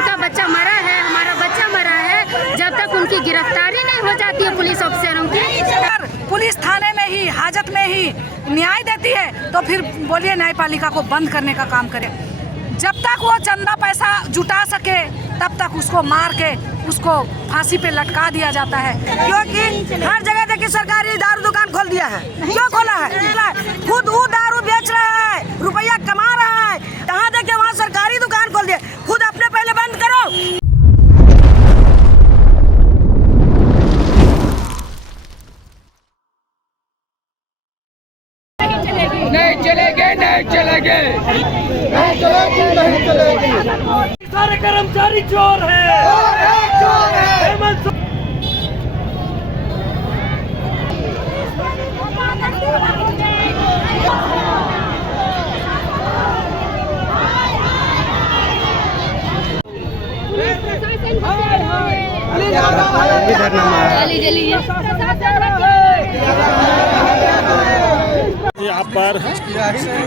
उनका बच्चा मरा है, हमारा बच्चा मरा है, जब तक उनकी गिरफ्तारी नहीं हो जाती है पुलिस अफसरों की। पुलिस थाने में ही, हाजत में ही न्याय देती है तो फिर बोलिए न्यायपालिका को बंद करने का काम करे। जब तक वो चंदा पैसा जुटा सके तब तक उसको मार के उसको फांसी पे लटका दिया जाता है। क्योंकि हर जगह देखिए सरकारी दारू दुकान खोल दिया है। क्यों खोला है? खुद वो दारू बेच रहा है, रुपया कमा रहा है। कहाँ देखिए वहाँ सरकारी दुकान खोल दिया। खुद अपने पहले बंद करो। नहीं चलेंगे, नहीं चलेंगे, नहीं चलेंगे, नहीं चलेंगे। सारे कर्मचारी चोर है, चोर है। यहाँ पर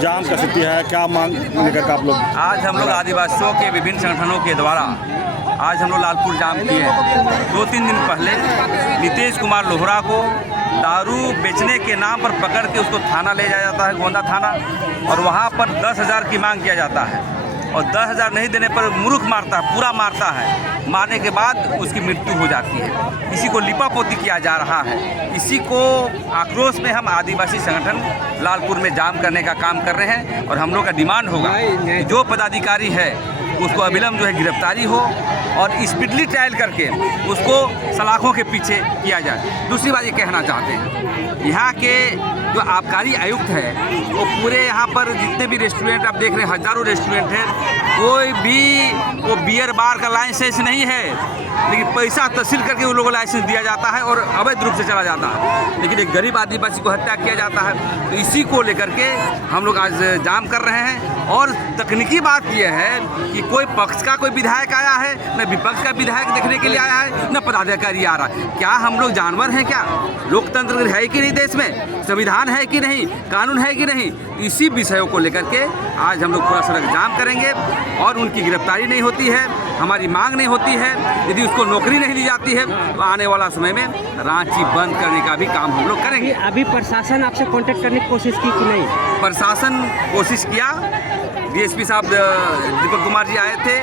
जाम का स्थिति है, क्या मांग लेकर आप लोग? आज हम लोग आदिवासियों के विभिन्न संगठनों के द्वारा आज हम लोग लालपुर जाम किए। 2-3 दिन पहले नीतीश कुमार लोहरा को दारू बेचने के नाम पर पकड़ के उसको थाना ले जाया जाता है, गोंदा थाना, और वहाँ पर 10,000 की मांग किया जाता है और 10,000 नहीं देने पर मुर्ख मारता है, पूरा मारता है। मारने के बाद उसकी मृत्यु हो जाती है। इसी को लिपापोती किया जा रहा है। इसी को आक्रोश में हम आदिवासी संगठन लालपुर में जाम करने का काम कर रहे हैं और हम लोग का डिमांड होगा कि जो पदाधिकारी है उसको अविलंब जो है गिरफ्तारी हो और स्पीडली ट्रायल करके उसको सलाखों के पीछे किया जाए। दूसरी बात ये कहना चाहते हैं, यहाँ के जो आबकारी आयुक्त है वो पूरे यहाँ पर जितने भी रेस्टोरेंट आप देख रहे हैं, हज़ारों रेस्टोरेंट हैं, कोई भी वो बियर बार का लाइसेंस नहीं है, लेकिन पैसा तहसील करके उन लोगों को लाइसेंस दिया जाता है और अवैध रूप से चला जाता है। लेकिन एक गरीब आदिवासी को हत्या किया जाता है। तो इसी को लेकर के हम लोग आज जाम कर रहे हैं। और तकनीकी बात यह है कि कोई पक्ष का कोई विधायक आया है, न विपक्ष का विधायक देखने के लिए आया है, न पदाधिकारी आ रहा है। क्या हम लोग जानवर हैं क्या? लोकतंत्र है कि नहीं देश में? संविधान है कि नहीं? कानून है कि नहीं? इसी विषयों को लेकर के आज हम लोग पूरा सड़क जाम करेंगे और उनकी गिरफ्तारी नहीं होती है, हमारी मांग नहीं होती है, यदि उसको नौकरी नहीं दी जाती है तो आने वाला समय में रांची बंद करने का भी काम हम लोग करेंगे। अभी प्रशासन आपसे कांटेक्ट करने की कोशिश की कि नहीं? प्रशासन कोशिश किया, डीएसपी साहब दीपक कुमार जी आए थे,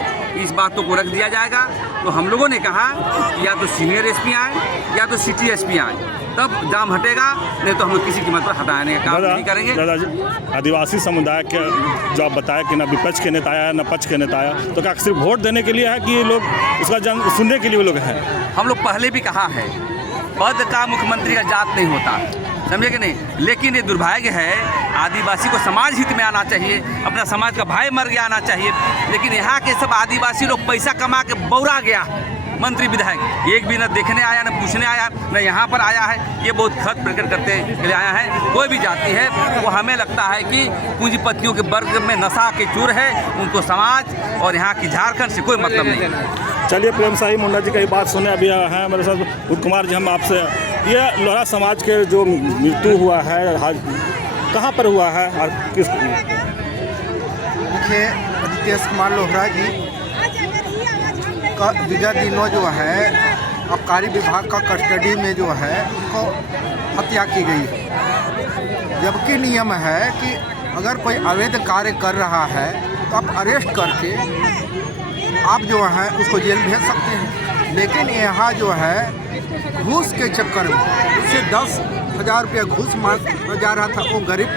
इस बात को रख दिया जाएगा। तो हम लोगों ने कहा कि या तो सीनियर एसपी आए या तो सिटी एसपी आए, तब जाम हटेगा, नहीं तो हम लोग किसी कीमत पर हटाने का काम नहीं करेंगे। दादाजी, आदिवासी समुदाय के जो आप बताया कि न विपक्ष के नेता आया न पक्ष के नेता आया, तो क्या सिर्फ वोट देने के लिए है कि ये लोग उसका सुनने के लिए वो लोग हैं? हम लोग पहले भी कहा है, पद का मुख्यमंत्री का जात नहीं होता, समझे कि नहीं? लेकिन ये दुर्भाग्य है, आदिवासी को समाज हित में आना चाहिए, अपना समाज का भाई मर गया आना चाहिए। लेकिन यहाँ के सब आदिवासी लोग पैसा कमा के बौरा गया, मंत्री विधायक एक भी न देखने आया, न पूछने आया, न यहाँ पर आया है। ये बहुत खत प्रकट करते के लिए आया है। कोई भी जाति है वो हमें लगता है कि पूंजीपतियों के वर्ग में नशा के चूर है, उनको समाज और यहाँ की झारखंड से कोई मतलब नहीं है। चलिए प्रेम साही मुंडा जी का बात सुने। अभी हैं मेरे साथ उत्तम कुमार जी। हम आपसे, ये लोहरा समाज के जो मृत्यु हुआ है कहाँ पर हुआ है और किस? देखिए, नीतीश कुमार लोहरा जी का विगत दिनों जो है आबकारी विभाग का कस्टडी में जो है उनको हत्या की गई है। जबकि नियम है कि अगर कोई अवैध कार्य कर रहा है तो आप अरेस्ट करके आप जो है उसको जेल भेज सकते हैं। लेकिन यहाँ जो है घूस के चक्कर में उससे 10,000 रुपया घूस मांगा जा रहा था। वो गरीब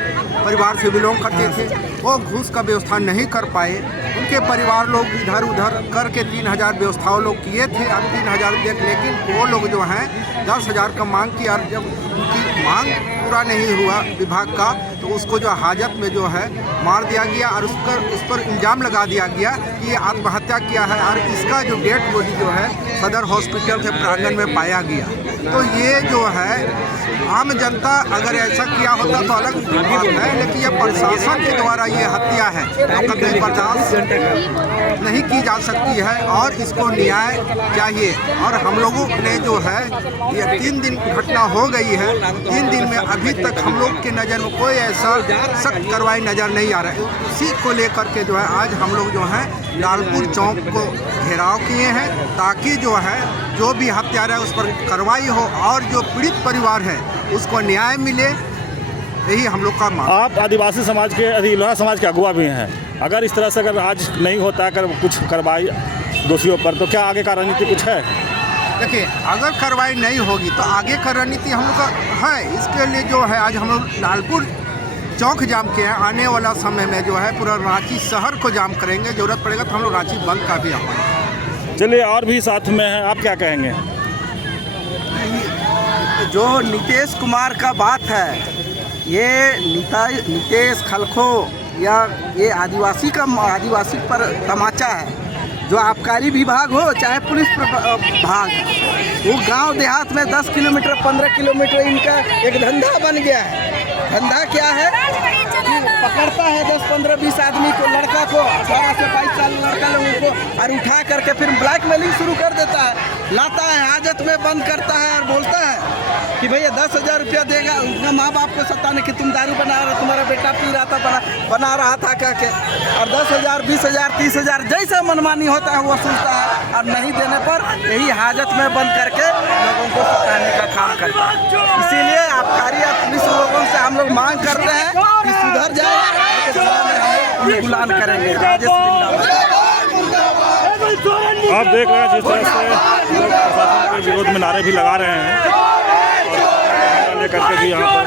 परिवार से बिलोंग करते थे, वो घूस का व्यवस्था नहीं कर पाए। उनके परिवार लोग इधर उधर करके 3,000 व्यवस्थाओं लोग किए थे और 3,000 रुपये, लेकिन वो लोग जो हैं 10,000 का मांग किया। और जब उनकी मांग पूरा नहीं हुआ विभाग का, तो उसको जो हाजत में जो है मार दिया गया और उस पर इल्ज़ाम लगा दिया गया कि ये आत्महत्या किया है। और इसका जो डेड बॉडी जो है सदर हॉस्पिटल के प्रांगण में पाया गया। तो ये जो है आम जनता अगर ऐसा किया होता तो अलग बात है, लेकिन ये प्रशासन के द्वारा ये हत्या है तो कभी बर्दाश्त नहीं की जा सकती है और इसको न्याय चाहिए। और हम लोगों ने जो है ये 3 दिन घटना हो गई है, 3 दिन में अभी तक हम लोग के नज़र में कोई ऐसा सख्त कार्रवाई नज़र नहीं आ रहा है। उसी को लेकर के जो है आज हम लोग जो है लालपुर चौक को घेराव किए हैं ताकि जो है जो भी हत्यारा है उस पर कार्रवाई हो और जो पीड़ित परिवार है उसको न्याय मिले, यही हम लोग का मांग। आप आदिवासी समाज के लोहारा समाज के अगुवा भी हैं, अगर इस तरह से अगर आज नहीं होता अगर कुछ कार्रवाई दोषियों पर तो क्या आगे का रणनीति कुछ है? देखिए अगर कार्रवाई नहीं होगी तो आगे का रणनीति हम लोग का है। इसके लिए जो है आज हम लोग लालपुर चौक जाम किए हैं। आने वाला समय में जो है पूरा रांची शहर को जाम करेंगे, ज़रूरत पड़ेगा तो हम लोग रांची बंद का भी हमारा। चलिए और भी साथ में हैं, आप क्या कहेंगे? जो नीतीश कुमार का बात है, ये नीतीश खलखो या ये आदिवासी पर तमाचा है। जो आबकारी विभाग हो चाहे पुलिस विभाग, वो गांव देहात में 10 किलोमीटर 15 किलोमीटर इनका एक धंधा बन गया है। धंधा क्या है कि पकड़ता है 10 15 20 आदमी को, लड़का को 18 से 22 साल लड़का लोगों को, और उठा करके फिर ब्लैकमेलिंग शुरू कर देता है, लाता है हाजत में बंद करता है और बोलता है कि भैया 10,000 रुपया देगा। उनका माँ बाप को सताने कि तुम दारू बना रहे, तुम्हारा बेटा पी रहा था बना रहा था कह के, और 10,000 20,000 30,000 जैसा मनमानी होता है वो सुनता है, और नहीं देने पर यही हाजत में बंद करके लोगों को सताने का काम करता है। इसीलिए आबकारी या पुलिस लोगों से हम लोग मांग करते हैं कि सुधर जाए, गुलान करेंगे। आप देख रहे हैं जिस तरह से लोग प्रशासन के विरोध में नारे भी लगा रहे हैं, लेकर के भी यहाँ पर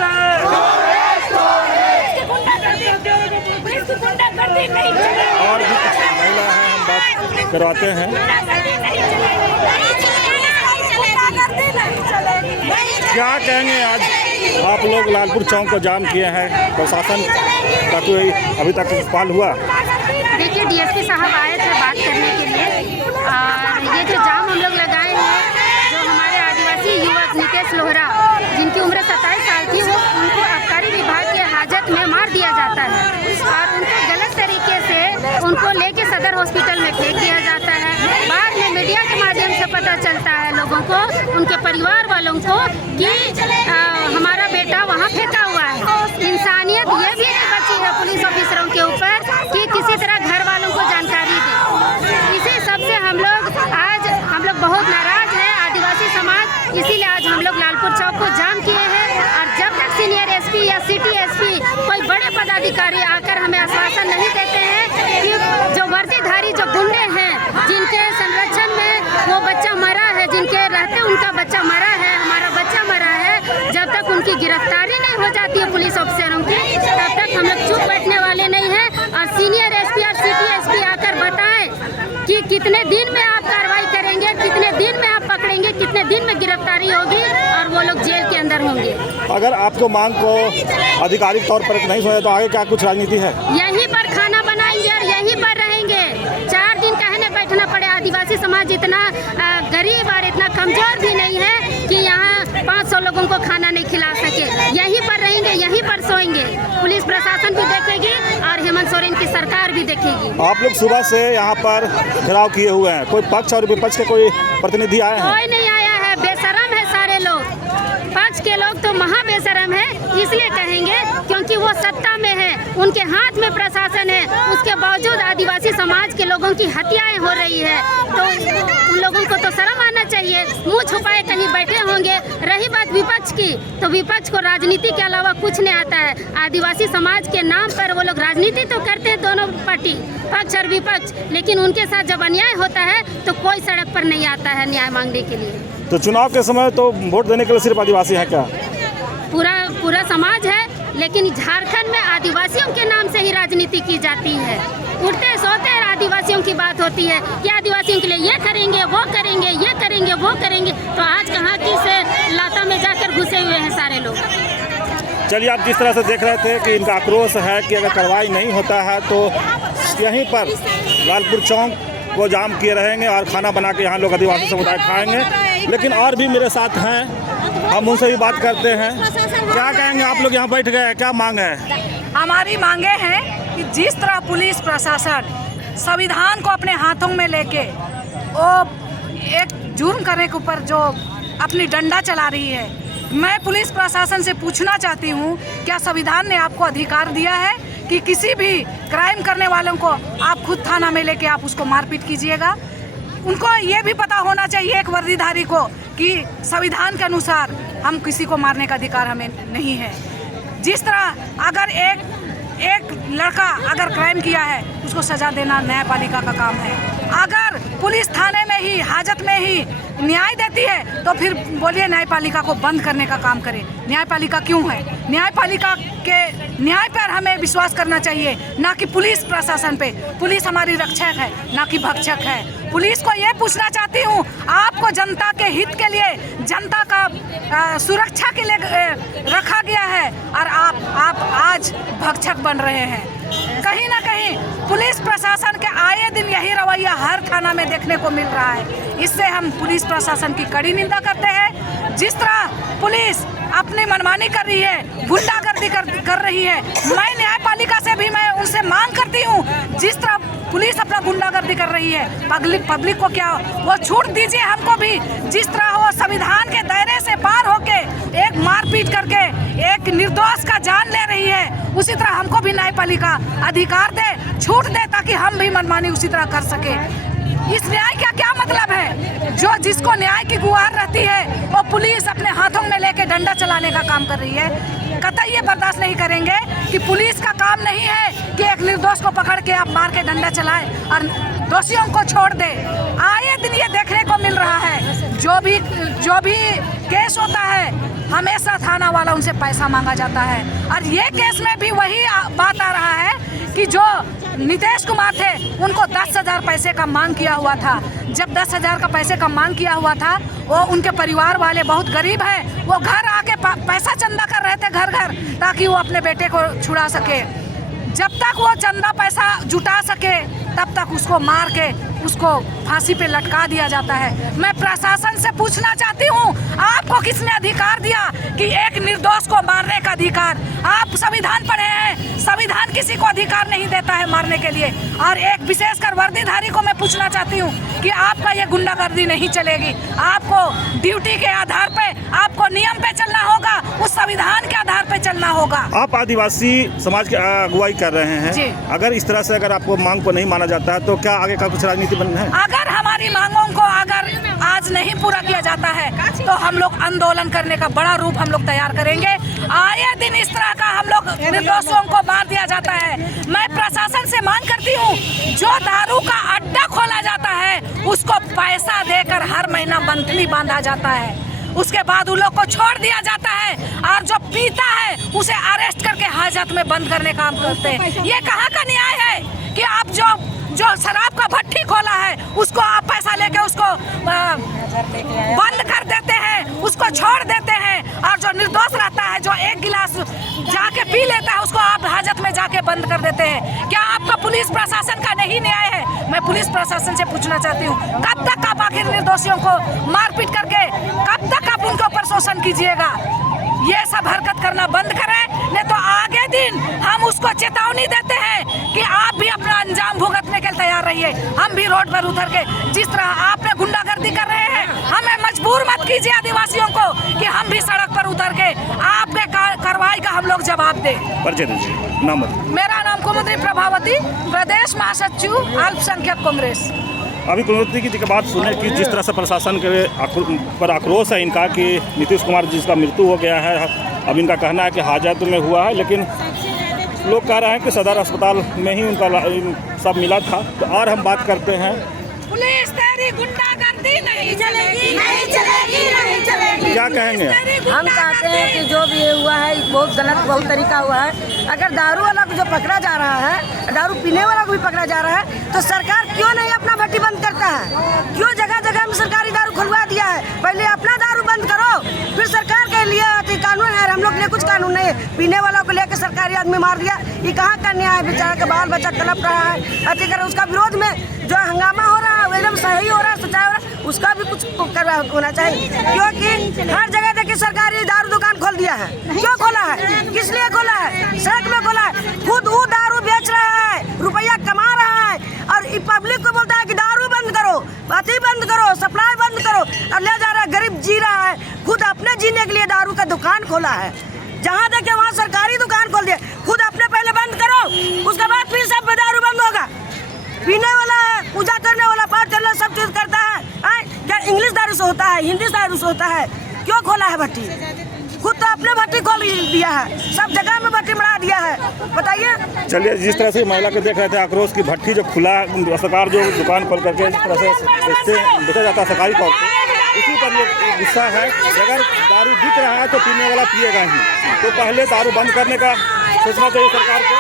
और भी कुछ महिला हैं, हम बात करवाते हैं। क्या कहेंगे, आज आप लोग लालपुर चौक को जाम किए हैं, प्रशासन का कोई अभी तक इस्तेमाल हुआ? देखिए डीएसपी साहब आए थे बात करने के लिए, और ये जो जाम हम लोग लगाए हैं, जो हमारे आदिवासी युवक नीतीश लोहरा जिनकी उम्र 27 साल थी, वो उनको आबकारी विभाग के हाजत में मार दिया जाता है और उनको गलत तरीके से उनको लेके सदर हॉस्पिटल में फेंक दिया जाता है। बाद में मीडिया के माध्यम से पता चलता है लोगों को, उनके परिवार वालों को, कि हमारा बेटा वहाँ फेंका हुआ है। इंसानियत ये भी नहीं बची है पुलिस ऑफिसरों के ऊपर कि किसी तरह घर वालों को जानकारी दे। इसी सबसे हम लोग बहुत नाराज हैं आदिवासी समाज, इसीलिए आज हम लोग लालपुर चौक को जाम किए हैं। और जब तक सीनियर एसपी या सिटी एसपी कोई बड़े पदाधिकारी आकर हमें आश्वासन नहीं देते हैं कि जो वर्दीधारी जो गुंडे हैं, जिनके संरक्षण में वो बच्चा मरा है, जिनके रहते उनका बच्चा मरा है, हमारा बच्चा मरा है, जब तक उनकी गिरफ्तारी नहीं हो जाती है पुलिस अफसरों की, तब तक हम लोग चुप बैठने वाले नहीं हैं। और सीनियर एसपी और सिटी एसपी आकर बताएं कि कितने दिन में आप कार्रवाई करेंगे, कितने दिन में आप पकड़ेंगे, कितने दिन में गिरफ्तारी होगी और वो लोग जेल के अंदर होंगे। अगर आपको मांग को आधिकारिक तौर पर नहीं सुना तो आगे क्या कुछ राजनीति है? यहीं पर खाना बनाएंगे और यहीं पर रहेंगे। 4 दिन कहने बैठना पड़े। आदिवासी समाज इतना गरीब और इतना कमजोर भी नहीं है कि यहाँ 500 लोगों को खाना नहीं खिला सके। यहीं पर रहेंगे, यहीं पर सोएंगे। पुलिस प्रशासन भी देखेगी और हेमंत सोरेन की सरकार भी देखेगी। आप लोग सुबह से यहाँ पर घेराव किए हुए हैं, कोई पक्ष और विपक्ष के कोई प्रतिनिधि आए हैं? कोई नहीं आया है, बेशरम है सारे लोग। पक्ष के लोग तो महा बेशरम है, इसलिए कहेंगे क्योंकि वो सत्ता में है, उनके हाथ में प्रशासन है, उसके बावजूद आदिवासी समाज के लोगों की हत्याएं हो रही है। तो उन लोगों को तो शर्म आना चाहिए, मुंह छुपाए कहीं बैठे होंगे। रही बात विपक्ष की, तो विपक्ष को राजनीति के अलावा कुछ नहीं आता है। आदिवासी समाज के नाम पर वो लोग राजनीति तो करते हैं, दोनों पार्टी, पक्ष और विपक्ष, लेकिन उनके साथ जब अन्याय होता है तो कोई सड़क पर नहीं आता है न्याय मांगने के लिए। तो चुनाव के समय तो वोट देने के लिए सिर्फ आदिवासी है क्या? पूरा समाज है, लेकिन झारखंड में आदिवासियों के नाम से ही राजनीति की जाती है। उठते सोते आदिवासियों की बात होती है कि आदिवासियों के लिए ये करेंगे, वो करेंगे, ये करेंगे, वो करेंगे। तो आज कहाँ की से लाता में जाकर घुसे हुए हैं सारे लोग। चलिए, आप जिस तरह से देख रहे थे कि इनका आक्रोश है कि अगर कार्रवाई नहीं होता है तो यहीं पर लालपुर चौक को जाम किए रहेंगे और खाना बना के यहाँ लोग आदिवासी समुदाय खाएंगे। लेकिन और भी मेरे साथ हैं हम उनसे भी बात करते हैं। क्या कहेंगे आप लोग यहाँ बैठ गए, क्या मांग है? हमारी मांगे हैं कि जिस तरह पुलिस प्रशासन संविधान को अपने हाथों में लेके वो एक जुर्म करने के ऊपर जो अपनी डंडा चला रही है, मैं पुलिस प्रशासन से पूछना चाहती हूँ, क्या संविधान ने आपको अधिकार दिया है कि किसी भी क्राइम करने वालों को आप खुद थाना में लेके आप उसको मारपीट कीजिएगा? उनको ये भी पता होना चाहिए एक वर्दीधारी को कि संविधान के अनुसार हम किसी को मारने का अधिकार हमें नहीं है। जिस तरह अगर एक लड़का अगर क्राइम किया है उसको सजा देना न्यायपालिका का काम है। अगर पुलिस थाने में ही हाजत में ही न्याय देती है तो फिर बोलिए न्यायपालिका को बंद करने का काम करे। न्यायपालिका क्यों है? न्यायपालिका के न्याय पर हमें विश्वास करना चाहिए, ना कि पुलिस प्रशासन पे। पुलिस हमारी रक्षक है, ना कि भक्षक है। पुलिस को ये पूछना चाहती हूँ, आपको जनता के हित के लिए, जनता का सुरक्षा के लिए रखा गया है और आप आज भक्षक बन रहे हैं। कहीं ना कहीं पुलिस प्रशासन के आए दिन यही रवैया हर थाना में देखने को मिल रहा है। इससे हम पुलिस प्रशासन की कड़ी निंदा करते हैं। जिस तरह पुलिस अपनी मनमानी कर रही है, गुंडागर्दी कर रही है, मैं न्यायपालिका से भी मैं उनसे मांग करती हूँ, जिस तरह पुलिस अपना गुंडागर्दी कर रही है, पब्लिक को क्या वो छूट दीजिए हमको भी। जिस तरह वो संविधान के दायरे से पार होके एक मारपीट करके एक निर्दोष का जान ले रही है, उसी तरह हमको भी न्यायपालिका अधिकार दे, छूट दे, ताकि हम भी मनमानी उसी तरह कर सके। इस न्याय का क्या मतलब है? जो जिसको न्याय की गुहार रहती है वो पुलिस अपने हाथों में लेके डंडा चलाने का काम कर रही है। कतई ये बर्दाश्त नहीं करेंगे कि पुलिस का काम नहीं है कि एक निर्दोष को पकड़ के आप मार के डंडा चलाएं और दोषियों को छोड़ दे। आए दिन ये देखने को मिल रहा है, जो भी केस होता है हमेशा थाना वाला उनसे पैसा मांगा जाता है। और ये केस में भी वही बात आ रहा है कि जो नीतीश कुमार थे उनको 10,000 पैसे का मांग किया हुआ था। जब 10,000 का पैसे का मांग किया हुआ था, वो उनके परिवार वाले बहुत गरीब हैं, वो घर आके पैसा चंदा कर रहे थे घर घर, ताकि वो अपने बेटे को छुड़ा सके। जब तक वो चंदा पैसा जुटा सके तब तक उसको मार के उसको फांसी पे लटका दिया जाता है। मैं प्रशासन से पूछना चाहती हूँ, आपको किसने अधिकार दिया कि एक निर्दोष को मारने का अधिकार? आप संविधान पढ़े हैं, संविधान किसी को अधिकार नहीं देता है मारने के लिए। और एक विशेषकर वर्दीधारी को मैं पूछना चाहती हूँ कि आपका ये गुंडागर्दी नहीं चलेगी। आपको ड्यूटी के आधार पे, आपको नियम पे चलना होगा, उस संविधान के आधार पे चलना होगा। आप आदिवासी समाज की अगुवाई कर रहे हैं, अगर इस तरह से अगर आपको मांग को नहीं माना जाता है तो क्या आगे का कुछ राजनीति बनना है? अगर हमारी मांगों को अगर आज नहीं पूरा किया जाता है तो हम लोग आंदोलन करने का बड़ा रूप हम लोग तैयार करेंगे। आए दिन इस तरह का हम लोग निर्दोषों को मार दिया जाता है। मैं प्रशासन से मांग करती हूँ, जो दारू का अड्डा खोला जाता है उसको पैसा देकर हर महीना मंथली बांधा जाता है, उसके बाद उन लोग को छोड़ दिया जाता है, और जो पीता है उसे अरेस्ट करके हाजत में बंद करने का काम करते हैं। ये कहाँ का न्याय है कि आप जो शराब का भट्टी खोला है उसको आप पैसा लेके उसको बंद कर देते हैं, उसको छोड़ देते हैं, और जो निर्दोष रहता है, जो एक गिलास जाके पी लेता है, उसको आप हाजत में जाके बंद कर देते हैं। क्या आपका पुलिस प्रशासन का नहीं न्याय है? मैं पुलिस प्रशासन से पूछना चाहती हूँ, कब तक आप आखिर निर्दोषियों को मारपीट करके कब तक आप उनके ऊपर शोषण कीजिएगा? ये सब हरकत करना बंद करें, नहीं तो आगे दिन हम उसको चेतावनी देते हैं कि आप भी अपना अंजाम भुगतने के लिए तैयार रहिए। हम भी रोड पर उतर के, जिस तरह आपने गुंडागर्दी कर रहे हैं, हमें मजबूर मत कीजिए आदिवासियों को कि हम भी सड़क पर उतर के आपके कार्रवाई का हम लोग जवाब दें। परिचय दीजिए, नाम बताइए। मेरा नाम कुमुद्री प्रभावती, प्रदेश महासचिव अल्पसंख्यक कांग्रेस। अभी कुमुद्री की बात सुने कि जिस तरह से प्रशासन के पर आक्रोश है इनका कि नीतीश कुमार जिसका मृत्यु हो गया है, अब इनका कहना है कि हाजत में हुआ है, लेकिन लोग कह रहे हैं कि सदर अस्पताल में ही उनका सब मिला था। तो और हम बात करते हैं, पुलिस तेरी गुंडागर्दी नहीं चलेगी, नहीं चलेगी, नहीं चलेगी। क्या कहेंगे? हम कहते हैं कि जो भी ये हुआ है बहुत गलत, बहुत तरीका हुआ है। अगर दारू वाला को जो पकड़ा जा रहा है, दारू पीने वाला को भी पकड़ा जा रहा है, तो सरकार क्यों नहीं अपना भट्टी बंद करता है? क्यों जगह जगह में सरकारी दारू खुलवा दिया है? पहले अपना दारू बंद करो, फिर सरकार के लिए कानून है। हम लोग के लिए कुछ कानून नहीं है। पीने वालों को लेकर सरकारी आदमी मार दिया, ये कहाँ का न्याय है? बेचारा का बाल बच्चा तड़प रहा है, अति कर उसका विरोध में जो हंगामा हो रहा है एकदम सही हो रहा है, सच्चाई हो रहा है, उसका भी कुछ करवा होना चाहिए। क्योंकि हर जगह देखिए सरकार ये दारू दुकान खोल दिया है? क्यों खोला है? किस लिए खोला है? सड़क में खोला है। खुद वो दारू बेच रहा है, रुपया कमा रहा है, और पब्लिक को बोलता है कि दारू बंद करो, बाती बंद करो, सप्लाई बंद करो, और ले जा रहा है। गरीब जी रहा है, खुद अपने जीने के लिए दारू का दुकान खोला है। जहाँ देखे वहाँ सरकारी दुकान खोल दिया। खुद अपने पहले बंद करो, उसके बाद फिर सब दारू बंद होगा। पीने वाला है, पूजा करने वाला, पाठ करने वाला, सब चीज करता है। क्या इंग्लिश दारू से होता है? हिंदी दारू से होता है? क्यों खोला है भट्टी? खुद तो अपने भट्टी खोल दिया है, सब जगह में भट्टी बढ़ा दिया है। बताइए। चलिए, जिस तरह से महिला के देख रहे थे आक्रोश की भट्टी जो खुला सरकार जो दुकान खोल करके जिस तरह से बेचा जाता है सरकारी तौर पर, उसी पर ये गुस्सा है। अगर दारू बिक रहा है तो पीने वाला पिएगा ही, तो पहले दारू बंद करने का सोचना चाहिए सरकार को।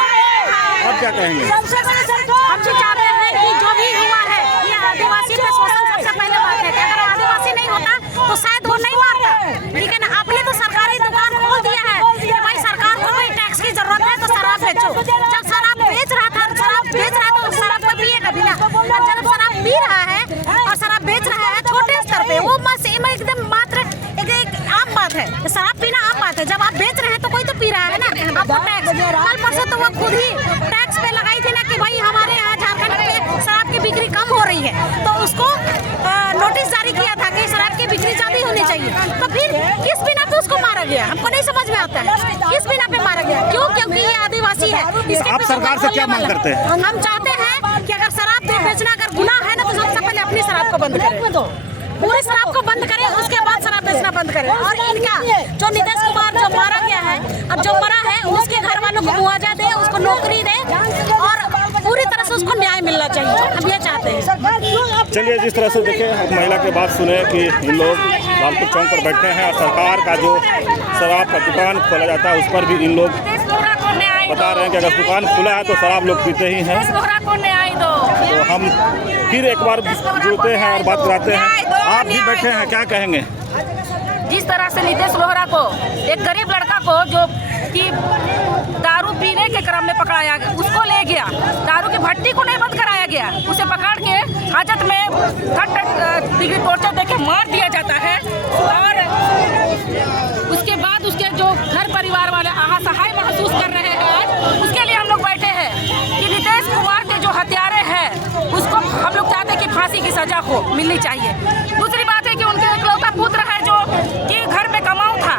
अब क्या कहेंगे? हम तो चाहते हैं कि जो भी हुआ है ये आदिवासी पे शोषण सबसे पहले बात है। अगर आदिवासी नहीं होता तो शायद वो नहीं मारता, लेकिन आपने तो सरकारी दुकान खोल दिया है कि भाई सरकार को कोई टैक्स की जरूरत है तो शराब बेचो। जब शराब बेच रहा था तो शराब कोई पिएगा भी ना। और जब शराब पी रहा है और शराब बेच रहा है छोटे स्तर पे, वो एकदम मात्र एक आम बात है। शराब पीना आम बात है। जब आप बेच रहे हैं तो कोई तो पी रहा है ना। आपको टैक्स कल परसों तो वो खुद ही टैक्स पे लगाई थी ना कि भाई हमारे यहाँ झारखंड में शराब की बिक्री कम हो रही है, तो उसको नोटिस जारी किया था कि शराब की बिक्री ज्यादा होनी चाहिए। तो फिर किस बिना पे उसको मारा गया? हमको नहीं समझ में आता है किस बिना पे मारा गया। क्यों? क्योंकि ये आदिवासी है। आप सरकार से क्या मांग करते हैं? हम चाहते हैं कि अगर शराब बेचना अगर गुनाह है ना, तो सबसे पहले अपनी शराब को बंद करें, पूरी शराब को बंद करें, उसके बाद शराब बेचना बंद करें। और इनका जो नीतीश कुमार जो मारा गया है, अब जो मरा है उसके घर वालों को मुआवजा दे, उसको नौकरी दे, और पूरी तरह से उसको न्याय मिलना चाहिए। हम ये चाहते हैं। चलिए, जिस तरह से देखें, अब महिला के बात सुने कि इन लोग लालपुर चौक पर बैठे हैं और सरकार का जो शराब का दुकान खोला जाता है उस पर भी इन लोग बता रहे हैं कि अगर दुकान खुला है तो शराब लोग पीते ही हैं। तो हम फिर एक बार जुड़ते हैं और बात कराते हैं। आप भी बैठे हैं, क्या कहेंगे? जिस तरह से नीतीश लोहरा को, एक गरीब लड़का को जो कि दारू पीने के क्रम में पकड़ाया गया, उसको ले गया, दारू की भट्टी को नहीं बंद कराया गया, उसे पकड़ के हाजत में 30 डिग्री टॉर्चर देके मार दिया जाता है। और उसके बाद उसके जो घर परिवार वाले असहाय महसूस कर रहे हैं आज, उसके लिए हम लोग बैठे हैं कि नीतीश कुमार के जो हत्यारे हैं उसको हम लोग चाहते हैं कि फांसी की सजा हो मिलनी चाहिए। दूसरी बात है कि उनके इकलौता पुत्र है जो कि घर में कमाऊ था,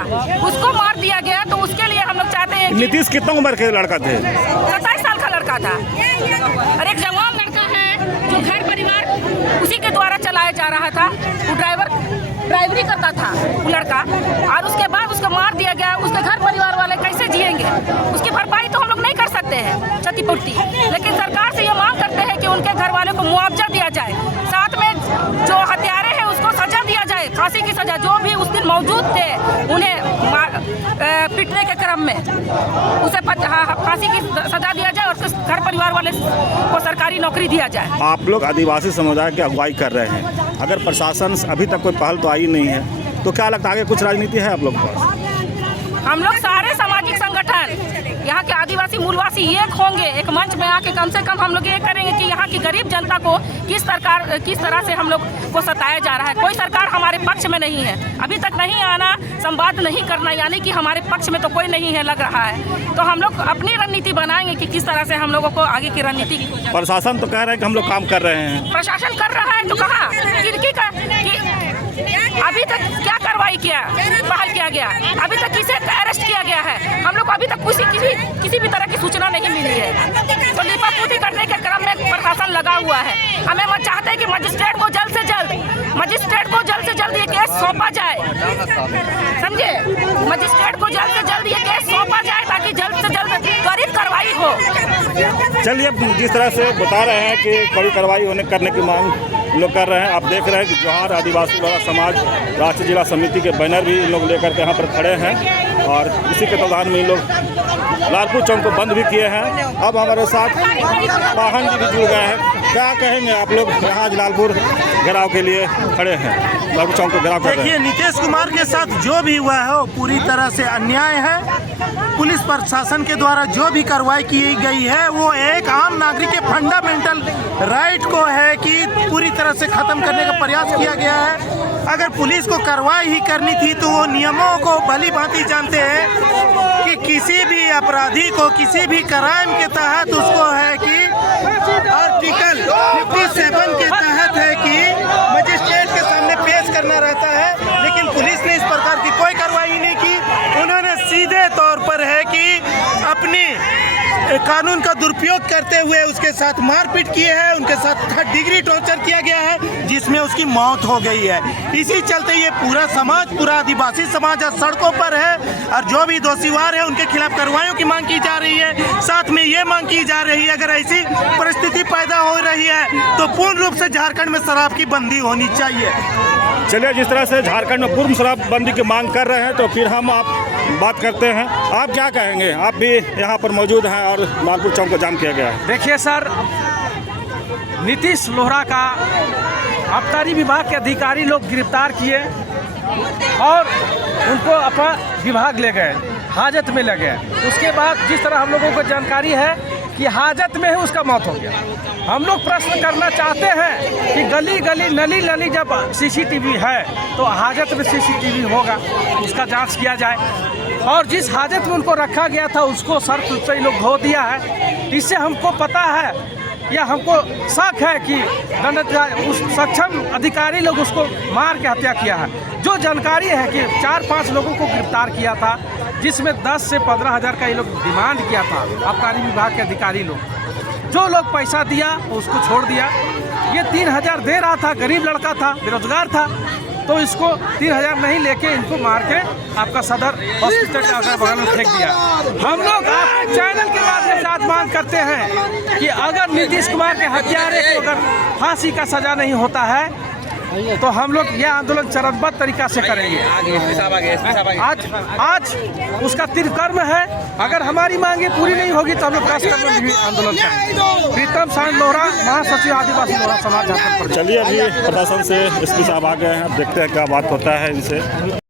उसको मार दिया गया, तो उसके लिए हम लोग चाहते हैं। नीतीश कितना उम्र के लड़का थे? 27 साल का लड़का था, और एक जवान लड़का है जो घर परिवार उसी के द्वारा चलाया जा रहा था। वो ड्राइवरी करता था वो लड़का, और उसके बाद उसको मार दिया गया। उसके घर परिवार वाले कैसे जिएंगे? उसकी भरपाई तो हम लोग नहीं कर सकते हैं, क्षतिपूर्ति, लेकिन सरकार से ये मांग करते हैं कि उनके घर वालों को मुआवजा दिया जाए, साथ में जो हत्यारे हैं उसको सजा दिया जाए, फांसी की सजा। जो भी उस दिन मौजूद थे उन्हें पिटने के क्रम में उसे फांसी की सजा दिया जाए, और घर परिवार वाले को सरकारी नौकरी दिया जाए। आप लोग आदिवासी समुदाय की अगुवाई कर रहे हैं, अगर प्रशासन अभी तक कोई पहल तो आई नहीं है, तो क्या लगता है आगे कुछ राजनीति है आप लोग के पास? हम लोग सारे सामाजिक संगठन यहाँ के आदिवासी मूलवासी एक होंगे, एक मंच में आके कम से कम हम लोग ये करेंगे कि यहाँ की गरीब जनता को किस तरह से हम लोग को सताया जा रहा है। कोई सरकार हमारे पक्ष में नहीं है, अभी तक नहीं आना, संवाद नहीं करना, यानी कि हमारे पक्ष में तो कोई नहीं है लग रहा है। तो हम लोग अपनी रणनीति बनाएंगे कि किस तरह से हम लोगों को आगे की रणनीति। प्रशासन तो कह रहा है कि हम लोग काम कर रहे हैं। प्रशासन कर रहा है तो कहाँ? अभी तक क्या कार्रवाई किया, पहल किया गया? अभी तक किसे अरेस्ट किया गया है? हम लोग को अभी तक किसी भी तरह की सूचना नहीं मिली है। तो लीपापोती करने के क्रम में प्रशासन लगा हुआ है। हमें चाहते हैं कि मजिस्ट्रेट को जल्द से जल्द ये केस सौंपा जाए, समझे? मजिस्ट्रेट को जल्द से जल्द ये केस सौंपा जाए ताकि जल्द से जल्द त्वरित कार्रवाई हो। चलिए, जिस तरह से बता रहे हैं कि कड़ी कार्रवाई करने की मांग लोग कर रहे हैं, आप देख रहे हैं कि जोहार आदिवासी लोहरा समाज राष्ट्रीय जिला समिति के बैनर भी इन लोग लेकर के यहाँ पर खड़े हैं, और इसी के दौरान में इन लोग लालपुर चौक को बंद भी किए हैं। अब हमारे साथ वाहन जी भी जुड़ गए हैं। क्या कहेंगे आप लोग यहाँ आज लालपुर घेराव के लिए खड़े हैं, लालपुर चौक को घेराव कर रहे देखिए, हैं। नीतीश कुमार के साथ जो भी हुआ है वो पूरी तरह से अन्याय है। पुलिस प्रशासन के द्वारा जो भी कार्रवाई की गई है वो एक आम नागरिक के फंडामेंटल राइट को है कि पूरी तरह से ख़त्म करने का प्रयास किया गया है। अगर पुलिस को कार्रवाई ही करनी थी तो वो नियमों को भली भांति जानते हैं कि किसी भी अपराधी को किसी भी क्राइम के तहत उसको है कि आर्टिकल 57 के तहत है कि मजिस्ट्रेट के सामने पेश करना रहता है, लेकिन पुलिस ने इस प्रकार की कोई कार्रवाई नहीं की। उन्होंने सीधे तौर पर है कि अपनी कानून का दुरुपयोग करते हुए उसके साथ मारपीट किए हैं, उनके साथ 3rd डिग्री टॉर्चर किया गया है जिसमें उसकी मौत हो गई है। इसी चलते ये पूरा समाज, पूरा आदिवासी समाज आज सड़कों पर है और जो भी दोषीवार है उनके खिलाफ कार्रवाइयों की मांग की जा रही है। साथ में ये मांग की जा रही है अगर ऐसी परिस्थिति पैदा हो रही है तो पूर्ण रूप से झारखंड में शराब की बंदी होनी चाहिए। चलिए, जिस तरह से झारखंड में पूर्ण शराबबंदी की मांग कर रहे हैं तो फिर हम आप बात करते हैं। आप क्या कहेंगे? आप भी यहाँ पर मौजूद हैं और लालपुर चौक को जाम किया गया है। देखिए सर, नीतीश लोहरा का आबकारी विभाग के अधिकारी लोग गिरफ्तार किए और उनको अपना विभाग ले गए, हाजत में ले गए। उसके बाद जिस तरह हम लोगों को जानकारी है कि हाजत में ही उसका मौत हो गया। हम लोग प्रश्न करना चाहते हैं कि गली गली नली नली जब सीसीटीवी है तो हाजत में सीसीटीवी होगा, उसका जांच किया जाए। और जिस हाजत में उनको रखा गया था उसको सर्फ से ही लोग धो दिया है। इससे हमको पता है या हमको शक है कि उस सक्षम अधिकारी लोग उसको मार के हत्या किया है। जो जानकारी है कि 4-5 लोगों को गिरफ्तार किया था जिसमें 10 से 15 हज़ार का ये लोग डिमांड किया था। आबकारी विभाग के अधिकारी लोग, जो लोग पैसा दिया उसको छोड़ दिया। ये 3,000 दे रहा था, गरीब लड़का था, बेरोजगार था, तो इसको 3,000 नहीं लेके इनको मार के आपका सदर हॉस्पिटल के अगल बगल में फेंक दिया। हम लोग आपके चैनल के माध्यम से आज मांग करते हैं कि अगर नीतीश कुमार के हत्यारे को अगर फांसी का सजा नहीं होता है तो हम लोग यह आंदोलन चरणबद्ध तरीका से करेंगे। आज उसका तिरकर्म है। अगर हमारी मांगे पूरी नहीं होगी तो हम लोग राष्ट्रकर्म भी आंदोलन करेंगे। प्रीतम साहन लोहरा, महासचिव आदिवासी लोहरा समाज झारखंड। चलिए, अभी प्रशासन से एसपी साहब आ गए हैं, देखते हैं क्या बात होता है इनसे।